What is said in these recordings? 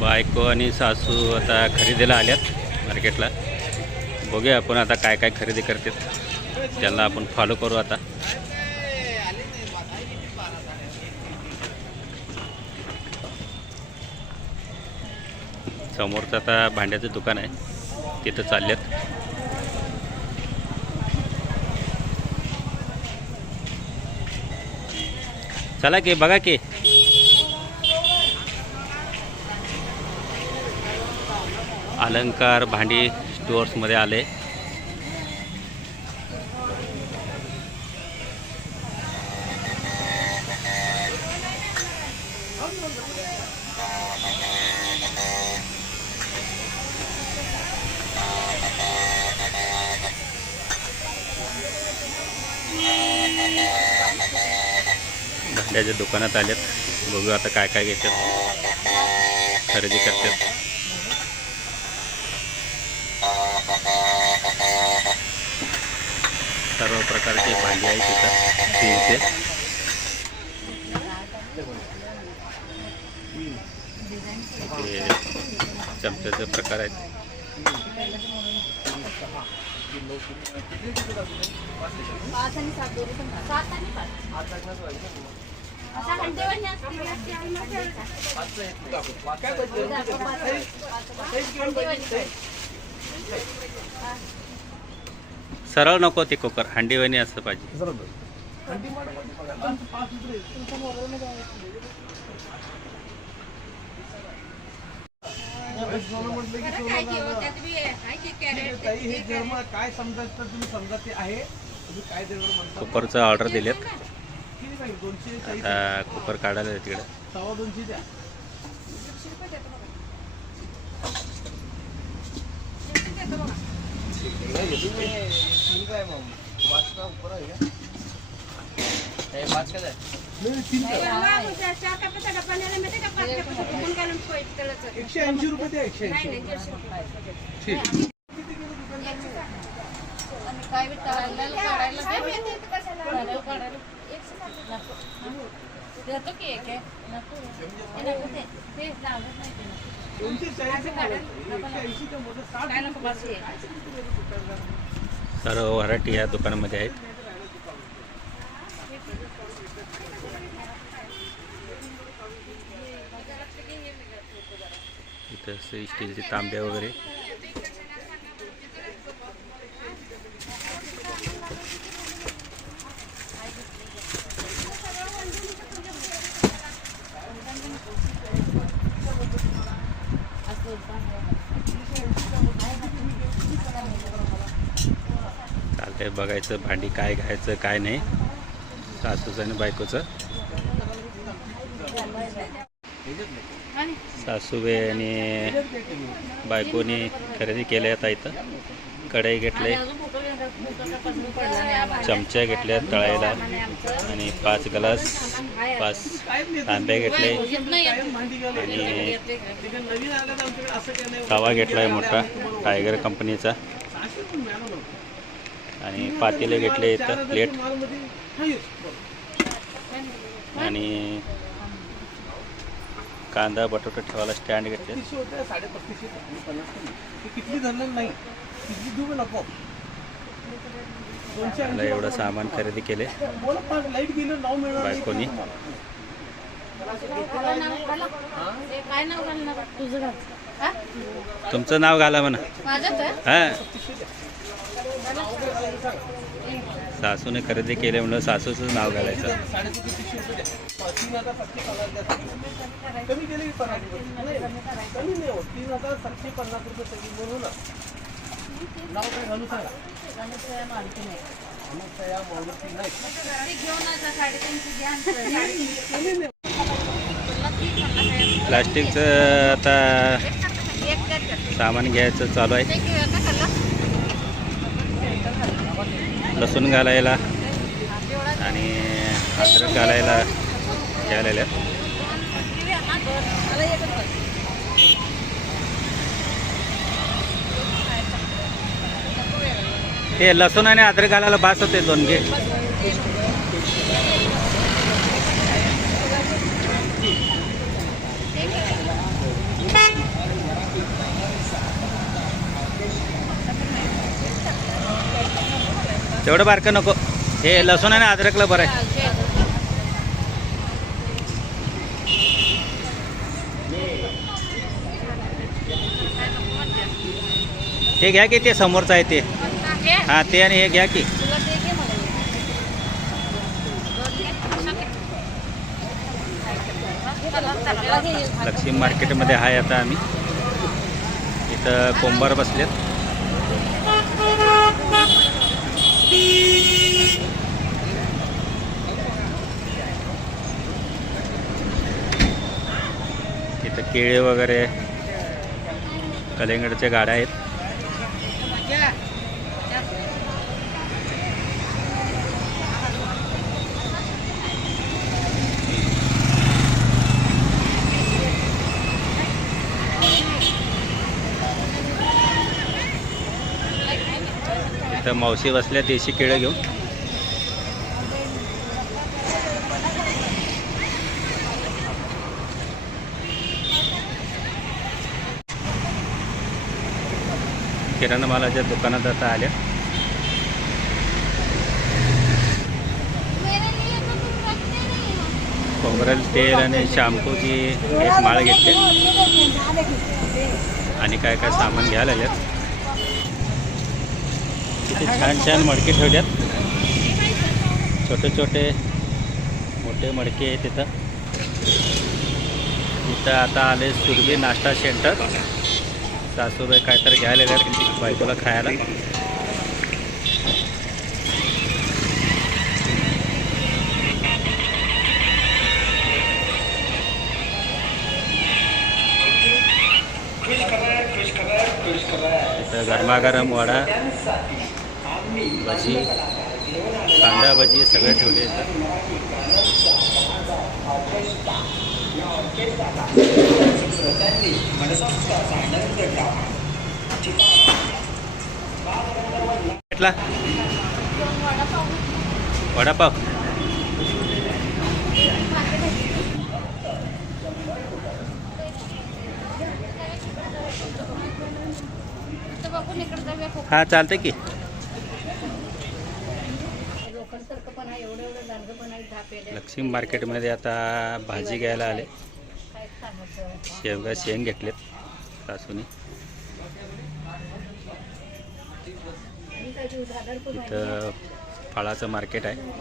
बायको आणि सासू आता खरेदीला आल्यात मार्केटला. बघूया आपण आता काय काय खरेदी करतात. त्यांना आपण फॉलो करू आता. समोरचं आता भांड्याचं दुकान आहे. तिथं चालल्यात. चला की बघा की. अलंकार भांडी स्टोअर्समध्ये आले. भांड्याच्या दुकानात आलेत. बघू आता काय काय घेतात. खरेदी करतात. सर्व प्रकारचे भांडी आहेत तिथं. स्टीलचे ते चमच्याचे प्रकार आहेत. पाच. सरळ नको ते कुकर हंडीवाणी असलं पाहिजे. काय तुम्ही समजा ते आहे तुम्ही काय कुकरचं ऑर्डर दिलेत. आता कुकर काढायला आहे तिकडं. सव्वा दोनशे द्या ठीक का आहे का पाच का नाही तीन पण करा. मग त्या चार टप्प्याचा डब्बा नेला माहिती का? पाच. एकशे ऐंशी रुपये एकशे ऐंशी काय काय. देतो की एक आहे. नको. हे ते. ते लागत नाही ते. ते काय नको बस हे. सर्व व्हरायटी या दुकानामध्ये आहेत. इथं असे स्टीलचे तांब्या वगैरे. ते बघायचं भांडी काय घ्यायचं काय नाही. सासूचं आणि बायकोचं. सासूबे आणि बायकोनी खरेदी केल्या आता इथं. कढई घेतले. चमच्या घेतल्या तळायला. आणि पाच ग्लास पाच तांबे घेतले. आणि तवा घेतला आहे तवा घेतलाय मोठा टायगर कंपनीचा. आणि पातेले घेतले इथं प्लेट. आणि कांदा बटाटा ठेवायला स्टँड घेतले. मला एवढं सामान खरेदी केले. बायकोनी. तुमचं नाव घाला म्हणा. हां. सासूने खरेदी केले म्हणून सासूचं नाव घालायचं. प्लास्टिकचं आता सामान घ्यायचं चालू आहे ते घेऊया का खाल्लं? लसूण घालायला आणि अद्रक घालायला घ्यायला ते लसूण आणि अद्रक घालायला बास होते दोन घे. तेवढं बारकं नको. हे लसूण आणि अद्रकला बरं आहे. ते घ्या की ते समोरचं आहे ते. हां ते आणि हे घ्या की. लक्ष्मी मार्केटमध्ये आहे आता आम्ही. इथं कोंबार बसलेत. इथं केळे वगैरे कलिंगडच्या गाड्या आहेत. इथं मावशी बसल्या देशी केळं घेऊन. किराणा मालाच्या दुकानात आता आल्या. खोबरेल तेल आणि शॅम्पूची एक माळ घेतली. आणि काय काय सामान घ्यायला आल्यात किती छान छान मडके ठेवल्यात. छोटे छोटे मोठे मडके आहेत तिथं इथं आता आले सुरभी नाश्ता सेंटर. सासूबाई काहीतरी घ्यायला आल्यात बायकोला खायला. गरमागरम वडा. भजी कांदा भजी सगळं ठेवले इथं भेटला. वडापाव. हा चालतंय की लोकांसारखं पण आहे एवढं एवढं लांब पण आहे दहा पेढे लक्ष्मी मार्केटमध्ये आता भाजी घ्यायला आले. शेवगा शेंग घेतलेत सासूने. इथं फळाचं मार्केट आहे.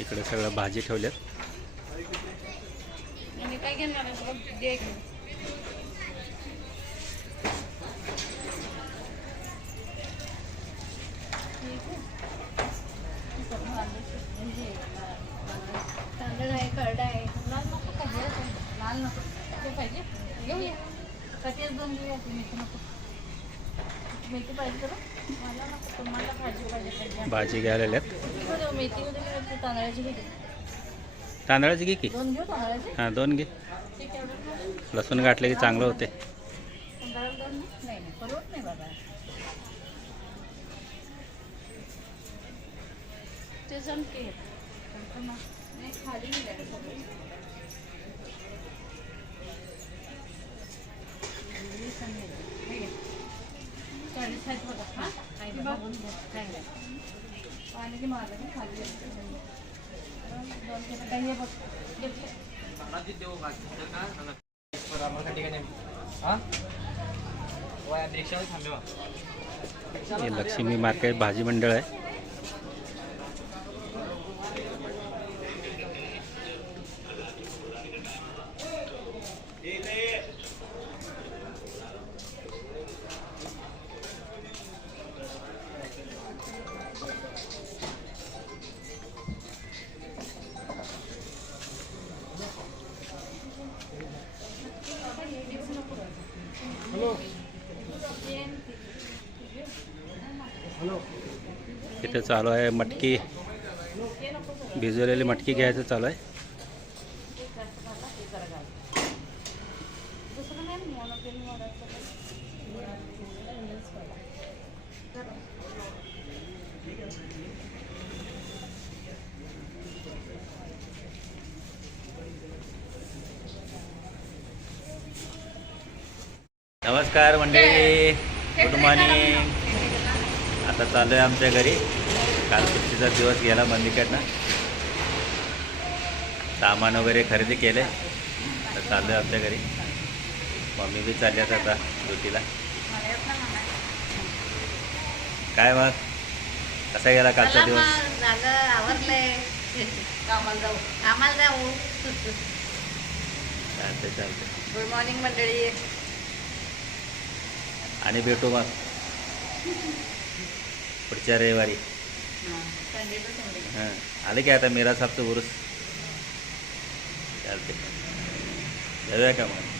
इकडे सगळं भाजी ठेवल्यात आणि काय घेणार आहे बघ, दे एक. तांदळ आहे करडा आहे लाल नको का हे आहे? लाल नको ते पाहिजे घेऊया का तेच दोन घेऊया ते मेथी नको मेथी पाहिजे का मला नको तुम्हाला भाजी घ्यायला तांदळाची घे की. हां दोन घे. लसूण गाठले की चांगलं होते. ते जमते. खाली हे लक्ष्मी मार्केट भाजी मंडळ आहे. गोष्ट चालू आहे मटकी भिजवलेली मटकी घ्यायचं चालू आहे. नमस्कार मंडळी गुड मॉर्निंग. आता चालू आहे आमच्या घरी. काल सुट्टीचा दिवस गेला मंदिकडनं सामान वगैरे खरेदी केले तर चालू आहे आमच्या घरी. मम्मी बी चालली आहेत आता ड्युटीला. काय मग? कसा गेला कालचा दिवस? झालं आवरलंय. कामाला जाऊ. कामाला जाऊ. चालते चालते गुड मॉर्निंग मंडळी. आणि भेटू मग. पुढच्या रविवारी. हां आले की आता मेरा साहेबचं उरूस चालते जाऊया का मग